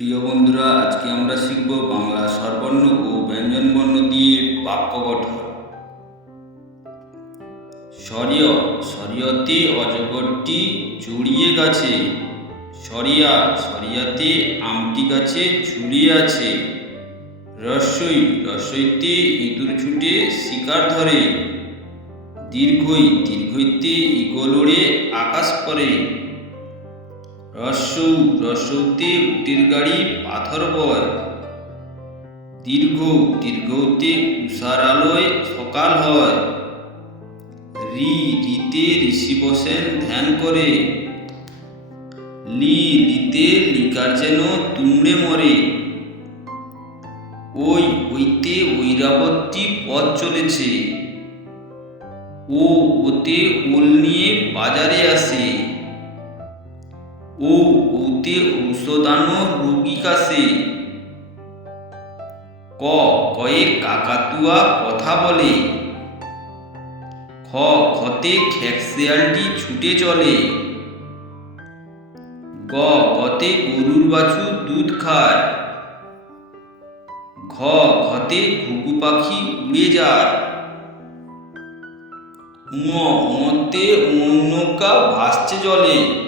প্রিয় বন্ধুরা, আজকে আমরা শিখব বাংলা স্বরবর্ণ ও ব্যঞ্জনবর্ণ দিয়ে বাক্য গঠন। সরিয়, সরিয়তে অজগরটি জড়িয়ে গেছে। সরিয়া, সরিয়াতে আমটি গাছে ঝুলিয়ে আছে। রসই, রসইতে ইঁদুর ছুটে শিকার ধরে। দীর্ঘই, দীর্ঘইতে ইগল ওড়ে আকাশ পরে। রস্যৌ রস্যৌতে উটের গাড়ি, পাথর বয় দীর্ঘ দীর্ঘতে উষার আলোয় সকাল হয়। রি, রিতে ঋষি বসেন ধ্যান করে। লি লিতে লিকার যেন তুমড়ে মরে। ওই, ওইতে ঐরাবতী পথ চলেছে। ও, ওতে ওল নিয়ে বাজারে আসে। ওতে ঔষধানো রোগী কাশে ক, কয়ে কাকাতুয়া কথা বলে। খ, খতে খেকশিয়ালটি ছুটে চলে। গ গতে গরুর বাছু দুধ খায়। ঘ ঘতে ঘুঘু পাখি উড়ে যায়। উম উমতে নৌকা ভাসছে জলে।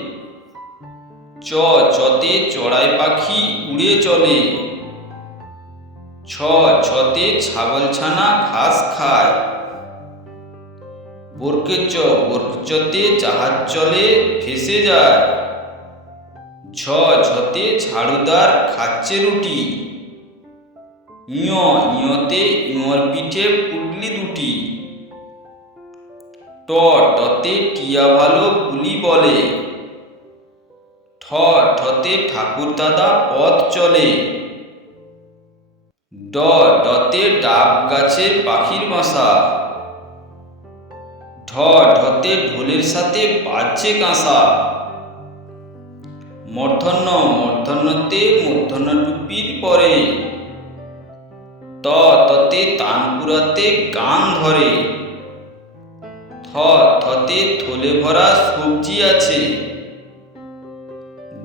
চ চতে চড়াই পাখি উড়ে চলে। ছ, ছতে ছাগলছানা ঘাস খায়। বর্কে চ বর্কচতে জাহাজ চলে ফেসে যায়। ঝ ঝতে ঝাড়ুদার খাচ্ছে রুটি। ইয়, ইয়তে ইয়র পিঠে পুটলি দুটি। ট, টতে টিয়া ভালো পুলি বলে। ঠ ঠতে ঠাকুর দাদা পথ চলে। ড ডতে ডাব গাছে পাখির বাসা ঢ ঢতে ঢোলের সাথে বাজছে কাঁসা। মূর্ধন্য মূর্ধন্যতে মূর্ধন্য টুপির পরে। ত ততে তানপুরাতে গান ধরে। থ থতে থলে ভরা সবজি আছে।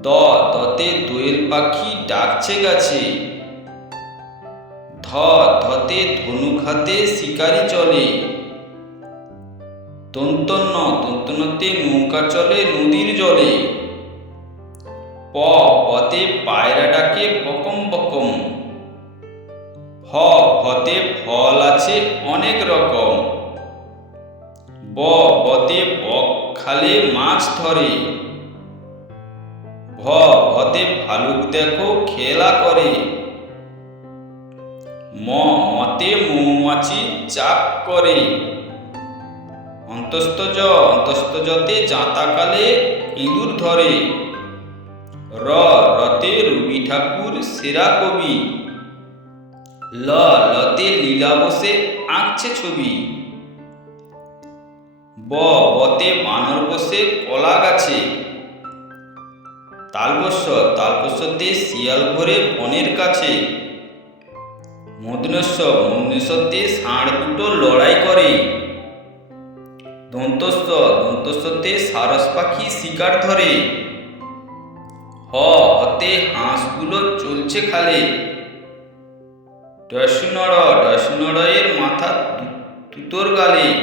দ দতে দোয়েল পাখি ডাকছে গাছে। ধ, ধতে ধনুক হাতে শিকারি চলে। তন্তন্য তন্তন্যতে নৌকা চলে নদীর জলে। প, পতে পায়রা ডাকে বকম বকম। হ ফতে ফল আছে অনেক রকম। ব বতে বক খালে মাছ ধরে। ভ ভালুক দেখো খেলা করে। ম, মতে মৌমাছি চাপ করে। অন্তস্তজ অন্তস্তজতে জাঁতাকালে ইঁদুর ধরে। র, রতে রবি ঠাকুর সেরা কবি। ল, লতে লীলা বসে আঁকছে ছবি। ব, বতে বানর বসে কলা গাছে। তালবস্য তালবস্যতে শিয়াল ভরে বনের কাছে। মদনেশ্ব মদনেশ্বরতে ষাঁড় দুটো লড়াই করে। দন্তস্ব দন্তস্বতে সারস পাখি শিকার ধরে। হ, হতে হাঁসগুলো চলছে খালে। ডয়সুনড় ডয়সুনড়ের মাথা তুতোর গালে।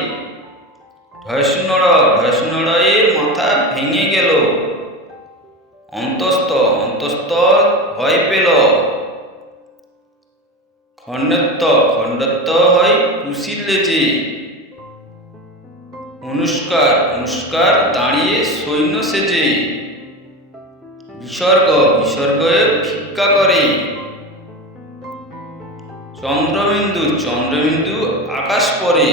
ঢয়সুনড় ঢয়সুনড়ের মাথা ভেঙে গেল। অন্তস্থ অন্তস্থ ভয় পেল। খণ্ডত্ব খণ্ডত্ব হয় কুশির লেজে অনুষ্কার অনুষ্কার দাঁড়িয়ে সৈন্য সেজে বিসর্গ, বিসর্গয়ে ভিক্ষা করে। চন্দ্রবিন্দু চন্দ্রবিন্দু আকাশ পরে।